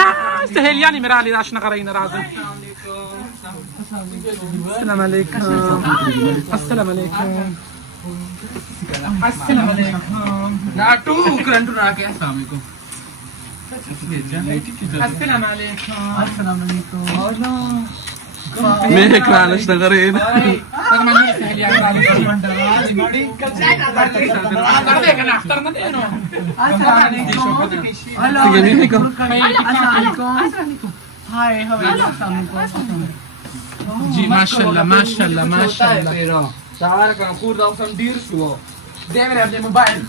انا سهيلياني مرالي راشنا غرينا رازم. السلام عليكم. السلام عليكم. السلام عليكم. ناتو كرنتو راكي السلام عليكم. السلام عليكم. السلام عليكم. ميك رانش نغرين. جی ماشاءالله ماشاءالله ماشاءالله. تعال كان خور دا سم ډیر شو. دې مې خپل موبایل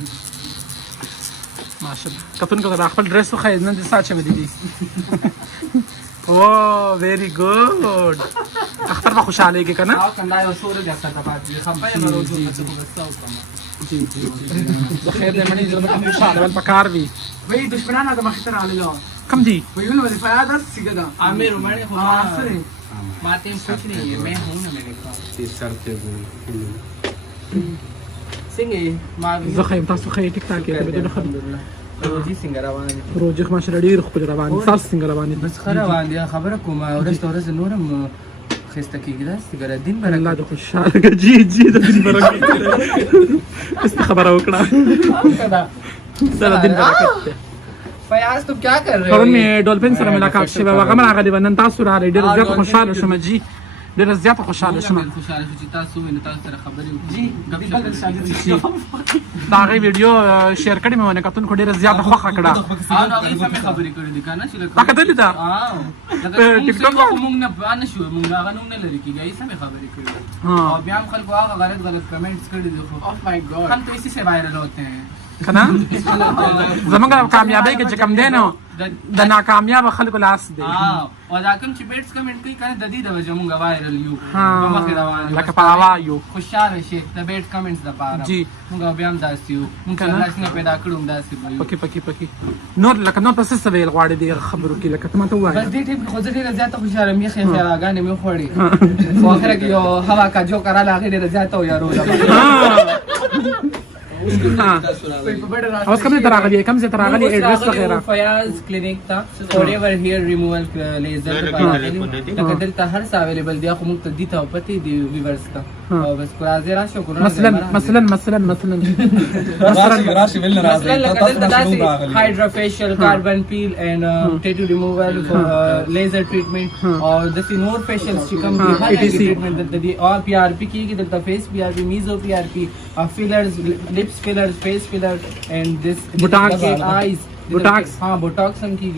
ماشاءالله. کتون کو دا خپل ډریس خو نن د ساعت مې دي. اوه ویری ګډ. اختر به خوشاله کې کنه. او کنده یو شور دې ستاسو باندې خبره مرو چې څه وګستاو کوم. جی جی د خیر دې منی زړه په خوشاله ول پکار وی. وای دشمنانه د مختر علی کم دی؟ ویونه ولې فیاض سیګدا امیر عمر خو سره ماته कुछ नहीं है मैं हूं ना मेरे पास ये सर पे څنګه ما زه خیم تاسو خې ټیک ټاک کې بدون خبر روزي څنګه روان دي روزي خو ماشاءالله ډیر خپل روان دي تاسو څنګه روان دي بس روان دي خبره کومه ورځ نورم خسته کېږي دا څنګه دین برکت الله دې خوشاله جی جی د دین برکت است خبره وکړه سره دین برکت فیاض تم क्या कर रहे हो پرون می ډولفین سره ملاقات شوه هغه راغلی ونن تاسو راغلی ډیر زیات خوشاله شوم جی ډیر زیات خوشاله شوم خوشاله شو چې تاسو وینئ تاسو سره خبرې وکړي جی بدل شاګرد دا غي ویډیو شیر کړی مې ونه کتون کو ډیر زیات خوخه کړه هغه سم خبرې کړې دي کنه چې دا کتلې دا ټیک ټاک موږ نه باندې شو موږ هغه نوم نه لري کیږي سم خبرې کړې او بیا هم خلکو هغه غلط کمنټس کړي دي خو اوه مای ګاډ هم تو اسی سے وائرل ہوتے ہیں کنه زمونږ کامیابی کې چې کم دی نو د ناکامیاب خلکو لاس دی او دا کوم چې بیټس کمنټ کوي کنه د دې د وجه مونږ وایرل یو مخه روان لکه په هوا یو خوشاله شي د بیټ کمنټس د پاره جی مونږ بیا هم داسې یو مونږ الله څنګه پیدا کړو داسې وایو پکې نور لکه نو پس څه ویل غواړي دی خبرو کې لکه ته وایې بس دې ټیم خو ځې ډېر زیاته خوشاله مې خې راغانې مې خوړې خو اخر کې یو هوا کا جو کرا لاغې ډېر زیاته یارو اوس کوم ته راغلی کوم ځای ته راغلی ایډرس وغیرہ فیاض کلینیک تا فوریور هیر ریموول لیزر لکه دلته هر څه اویلیبل دی خو موږ ته دي ته پته دی ویورز ته او بس کو راځي راشه کو مثلا راشي ول راځي تاسو هایدرا فیشل کاربن پیل اینڈ ټیټو ریموول لیزر ټریټمنټ او د نور فیشلز چې کوم دي هغه ټریټمنټ د دې او پی آر پی کیږي دلته فیس پی آر پی میزو پی آر پی فیلرز lips fillers face fillers and this botox eyes botox हाँ botox हम की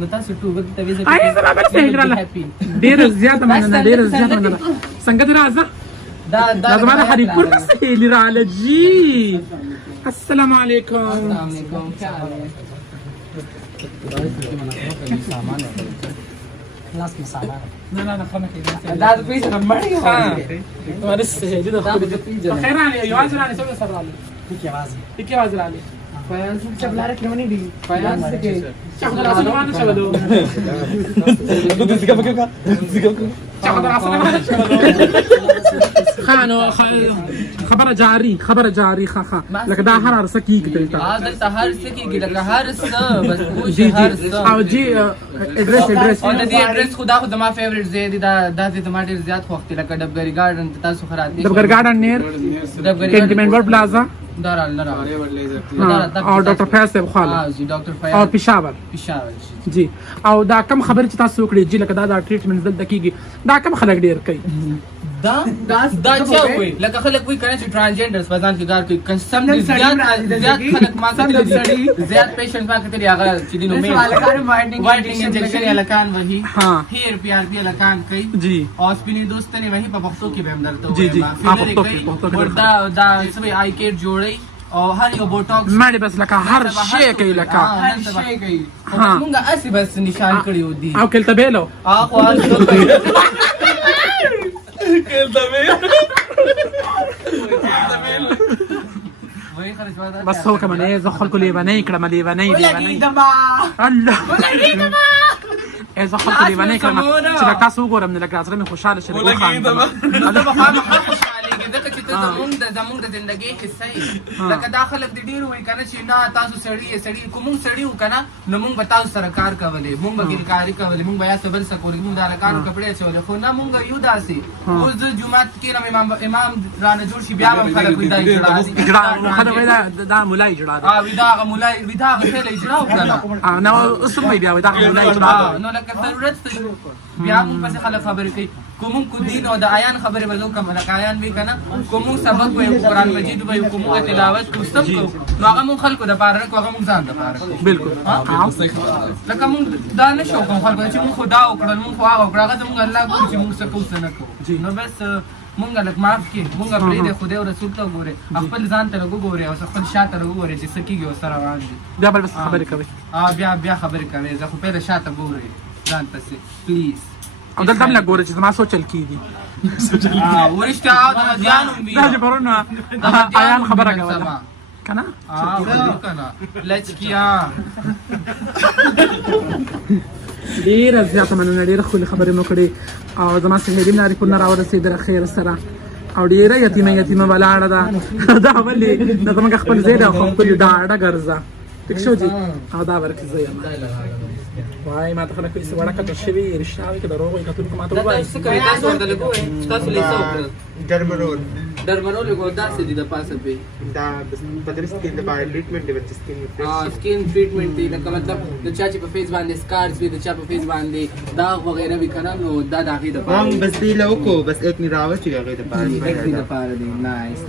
नता से टू वक्त तवे से आई बराबर सही कराला ډیر زیات مننه څنګه راځه دا زمانه حریپور سهی لراله جی السلام علیکم السلام علیکم کیا حال ہے سامان ہے خلاص مساله نه خنه کې دا د پیسې نمبر یو تمہارے سهیلی دا خیر علی یواز علی څه سره علی کی आवाज علی فیاض څه بلاره کې ونی دی فیاض کې څه روانه شوه دو خانو خبره جاری خا لکه دا هر څه کیږي دلته دلته هر څه کیږي لکه هر څه بس کوشش هر څه او جی ایڈریس او د دې ایڈریس خدا د ما فیوریټ زی دی دا د ما ډیر زیات خوښ لکه ډبګری ګارډن تاسو خرات دي ډبګری ګارډن نیر کنټینمنٹ ورډ پلازا دارال لرا او ډاکټر فیاض صاحب خاله جی ډاکټر فیاض او پېښور جی او دا کم خبر چې تاسو وکړي جی لکه دا ټریټمنټ دلته کیږي دا کم خلک ډیر کوي دا څه وي لکه خلک وایي کنه چې ټرانسجنډرز پزان کې کار کوي کسم زیات خلک ما ته زیات پیشنټ پاکته دی هغه چې دینو مې وایټنګ انجکشن الکان وਹੀ هیر پی آر پی الکان کوي جی او سپینې دوستانه وਹੀ په پښتو کې به هم درته جی دا سمې آی کېټ جوړي او هر یو بوټاکس مړ بس لکه هر شی کوي لکه هر شی کوي موږ اسی بس نشان کړیو دي او کله تبهلو بس هو كمان ايه زخل كل يباني كلام الياباني الله ايه زخل كل يباني كلام شلك تاسو وګورم نه لګا سره مې خوشاله شې الله بخا خوشاله کېده چې ته زمونږ د زندګۍ حصه یې لکه دا خلک د ډېر وایي کنه چې نه تاسو سړي کوم موږ سړي وو کنه نو موږ به تاسو سره کار کولې موږ به ګلکاري کولې موږ به یا څه بل څه کولې موږ د هلکانو کپړې اچولې خو نه موږ یو داسې اوس زه جومات کې امام رانه جوړ شي بیا به هم خلک وایي دا اجړا دا ملا اجړا دا هغه ملا دا هغه ټیله اجړا وکړه نو اوس هم وایي بیا دا ملا اجړا نو لکه ضرورت بیا موږ پسې خلک خبرې کوي کوم کو دین او د آیان خبرې به کوم لکه آیان وی کنه کوم سبق وي قرآن مجید وي کوم تلاوت کو سب کو نو هغه موږ خلکو د پاره کو هغه موږ ځان د پاره بالکل لکه موږ دا نشو کوم خلکو چې موږ خدا وکړل موږ هغه وکړه هغه موږ الله ګوري چې موږ څه کوو څه نه کوو نو بس موږ لک معاف کې موږ پرې د خدای او رسول ته ګوره خپل ځان ته وګوره او خپل شاته وګوره چې څه کیږي او سره روان دي بیا بس خبرې کوي بیا خبرې کوي زه خو په شاته ګوره ځان پسې پلیز او دلته هم لګوره چې زما سوچل کیږي ورشته او د ځانو می دا چې پرونه آیان خبره کوله کنه کنه لچکیا ډیره زیاته مننه ډیره ښکلې خبرې مو کړې او زما سهیلي ناري پورونه راورسېدله خیر سره او ډیره یتیمه ولاړه ده دا ولې دا زموږ خپل ځای ده او خپل ډاډه ګرځه ټیک شو جي او دا ورکې زه یم وای ما ته خلک وایي چې وړه کته شوي رښتیا وایي که دروغ وایي کتونکو ما ته ووایي څه کوي تاسو ورته لګوئ تاسو لیسه وکړل ډرمرول لګول داسې دي د پاسه پې دا بدن سکین د باندې ټریټمنټ دی چې سکین سکین ټریټمنټ دی لکه مطلب د چا چې په فیس باندې سکارز وي د چا په فیس باندې داغ وغیره وي کنه نو دا د هغې دپاره هم بس دی لوکو بس ایک نه راوځي هغې دپاره دی نایس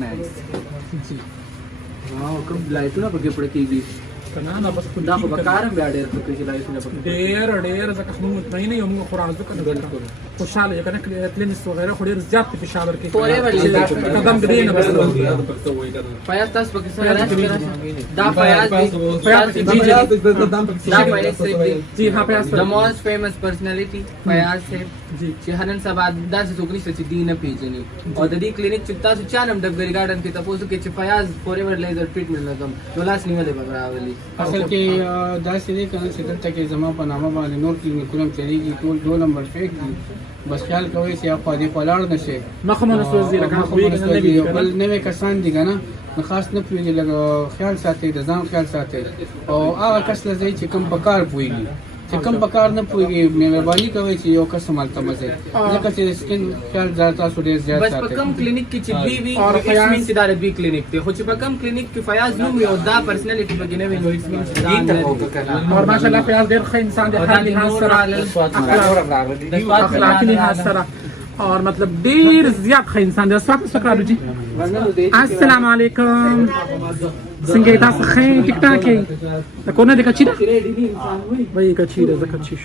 واو کوم لایټونه پکې پړه کېږي کنه بس دا خو به کار هم بیا ډېر ښه کوي چې لایټونه پکې ډېر ځکه موږ مطمئنه یو موږ خو راځو که نه خوشحاله یو که نه کلینس وغیره خو ډېر زیات پې فشار ورکوي قدم ږدي نه بس فیاض تاسو پکې څه دا فیاض جی हाँ فیاض the most famous personality فیاض صاحب جی چې نن سبا داسې څوک نشته چې دین نه پېژني او د دې کلینیک چې تاسو چا نم ډبګري ګارډن کې تاسو کې چې فیاض فوریور لیزر ټریټمنټ لګم نو لاس نیولې به راولي اصل کې داسې دی کنه چې دلته کې زما په نامه باندې نور کلینیکونه چلیږي ټول 2 نمبر فیک دي بس خیال کوئ چې اپ دې پلاړ نشي مخه منسوز دي لکه بل نوې کسان دي کنه نو خاص نه پوهېږي لږ خیال ساتئ د ځان خیال ساتئ او هغه کس له ځای چې کوم په کار پوهېږي چې کوم په کار نه پوهېږي مهرباني کوئ چې یو کس همالته مه ځئ ځکه چې سکین خیال تاسو ډېر زیات بس په کوم کلینیک کې چې دوی وي اټس مینس چې دا د دوی کلینیک دی خو چې په کوم کلینیک کې فیاض نوم وي او دا پرسنالټي پکې نه وي نو اټس مینس دا اور ماشاءالله فیاض ډېر ښه انسان دی هر لحاظ سره اخلاقي لحاظ سره اور مطلب ډېر زیات ښه انسان دی اسواق څه کارو جي السلام علیکم څنګه تاسو ښه ټیک ټاک یې د کونه د کچې ده وایي کچې ده زه کچې